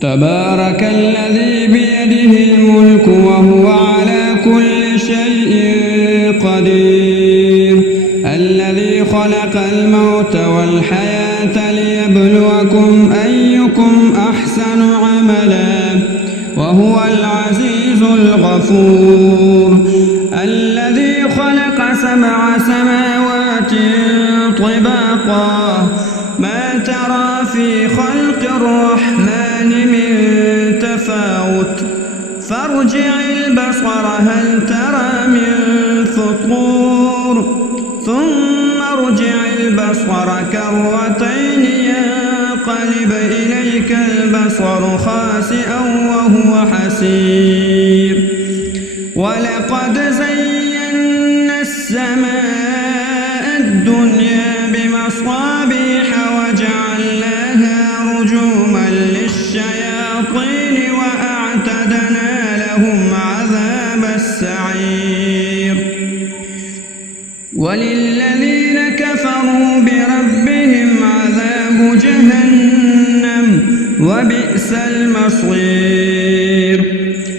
تبارك الذي بيده الملك وهو على كل شيء قدير الذي خلق الموت والحياة ليبلوكم أيكم أحسن عملا وهو العزيز الغفور الذي خلق 7 سماوات طباقا ما ترى في خلق الرحمن من تفاوت فارجع البصر هل ترى من فطور ثم ارجع البصر كرتين ينقلب إليك البصر خاسئا وهو حسير ولقد زينا السماء الدنيا بمصابيح وجعلناها رجوما للشياطين وأعتدنا لهم عذاب السعير وللذين كفروا بربهم عذاب جهنم وبئس المصير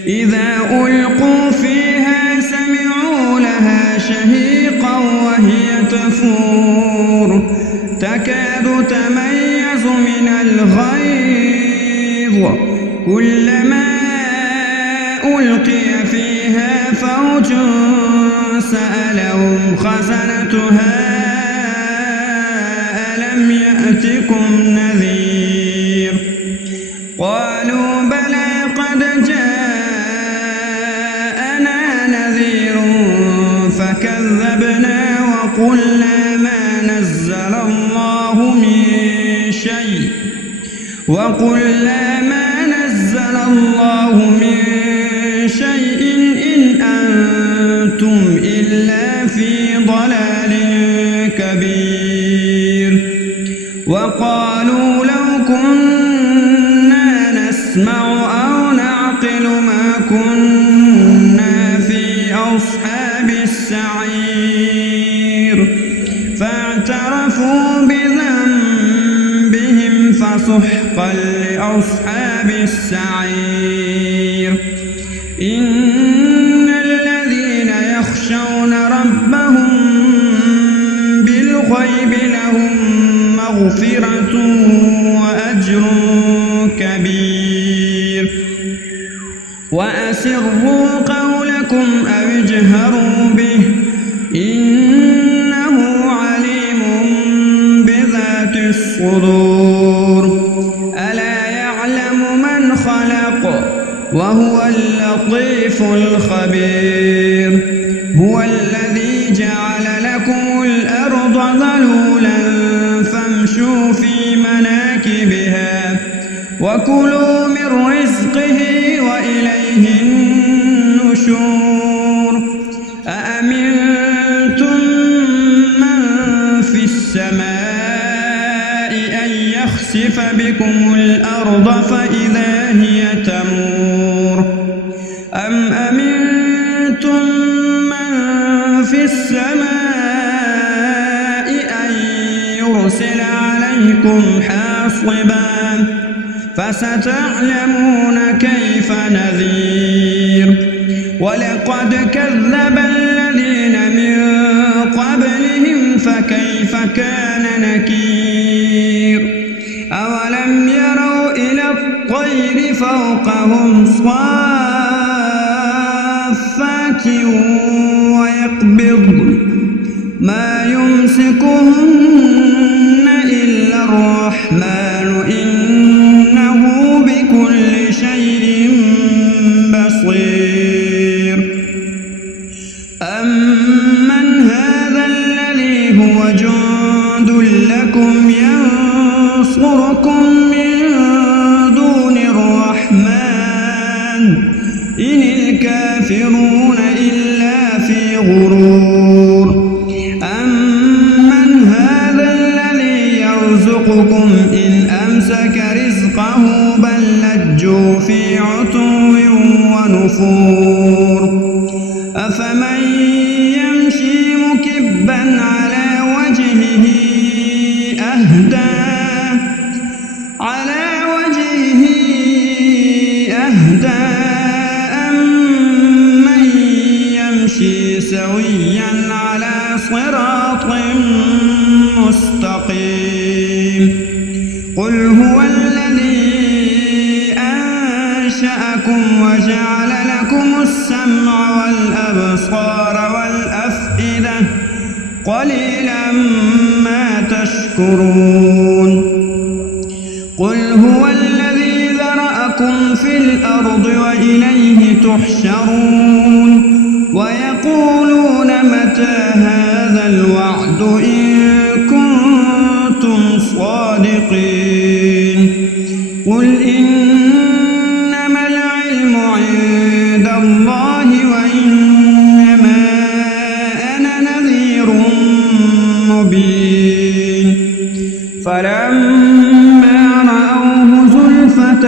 إذا ألقوا فيها سمعوا لها شهيقا وهي تفور تكاد تميز من الغيظ كلما ألقي فيها فوج سألهم خزنتها ألم يأتكم نذير قالوا بلى قد جاءنا نذير فكذبنا وقلنا ما نزل الله من شيء إن أنتم إلا في ضلال كبير وقالوا لو كنا نسمع أو نعقل ما كنا في أصحاب السعير فاعترفوا بذنبهم فسحقا لأصحاب السعير إن الذين يخشون ربهم بالغيب لهم مغفرة وأجر كبير وأسروا قولكم أو اجهروا به إنه عليم بذات الصدور ألا يعلم من خلق وهو اللطيف الخبير هو الذي جعل لكم الأرض ذلولا فامشوا في مناكبها وكلوا من رزقه وإليه النشور أأمنتم من في السماء أن يخسف بكم الأرض فإذا هي تمور أم أمنتم من في السماء أن يرسل عليكم حاصبا فستعلمون كيف نذير ولقد كذب الذين من قبلهم فكيف كان نكير أولم يروا إلى الطير فوقهم صافات ويقبضن ما يمسكهن إلا الرحمن إنه بكل شيء بصير أمن هذا الذي هو جند لكم ينصركم من دون الرحمن إن الكافرون إلا في غرور أمن هذا الذي يرزقكم إن أمسك رزقه بل لجوا في عتو ونفور أفمن يمشي مكبا على وجهه أهدى أمن يمشي سويا على صراط مستقيم قل هو الذي أنشأكم وجعل لكم السمع والأبصار والأفئدة قليلا ما تشكرون قل هو الذي ذرأكم في الأرض وإليه تحشرون ويقولون متى هذا الوعد إن كنتم صادقين قل إنما العلم عند الله وإنما أنا نذير مبين فلما رأوه زلفة